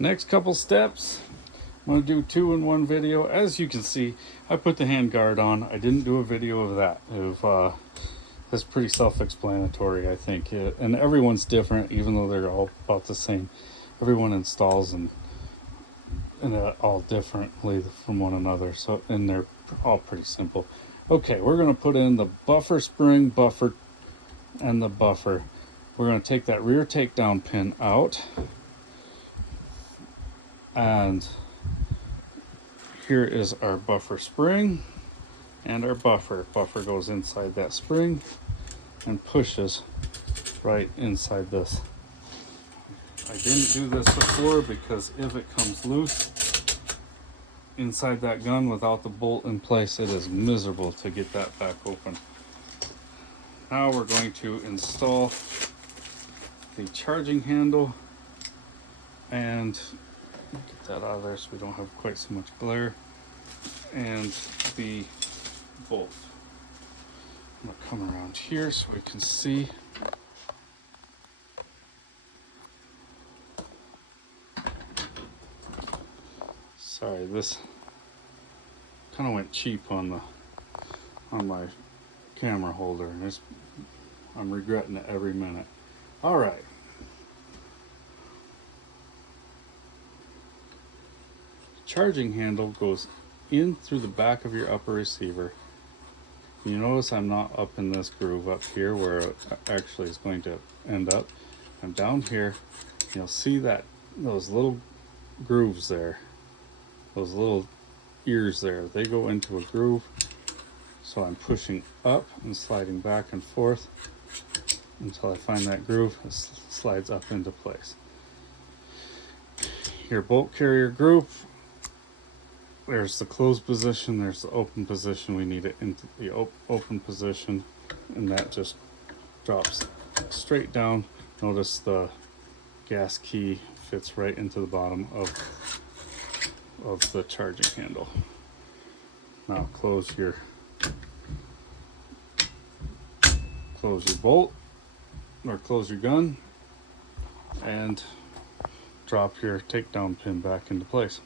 Next couple steps, I'm going to do 2 in 1 video. As you can see, I put the hand guard on. I didn't do a video of that. That's pretty self-explanatory, I think. And everyone's different, even though they're all about the same. Everyone installs and all differently from one another. So, and they're all pretty simple. Okay, we're going to put in the buffer spring, buffer, and the buffer. We're going to take that rear takedown pin out. And here is our buffer spring and our buffer. Buffer goes inside that spring and pushes right inside this. I didn't do this before because if it comes loose inside that gun without the bolt in place, it is miserable to get that back open. Now we're going to install the charging handle and get that out of there so we don't have quite so much glare, and the bolt. I'm going to come around here so we can see. Sorry, this kind of went cheap on my camera holder, and I'm regretting it every minute. All right. Charging handle goes in through the back of your upper receiver. You notice I'm not up in this groove up here where it actually is going to end up. I'm down here. You'll see that those little grooves there, those little ears there, they go into a groove. So I'm pushing up and sliding back and forth until I find that groove. It slides up into place. Your bolt carrier groove, there's the closed position, there's the open position. We need it into the open position, and that just drops straight down. Notice the gas key fits right into the bottom of the charging handle. Now close your bolt, or close your gun, and drop your takedown pin back into place.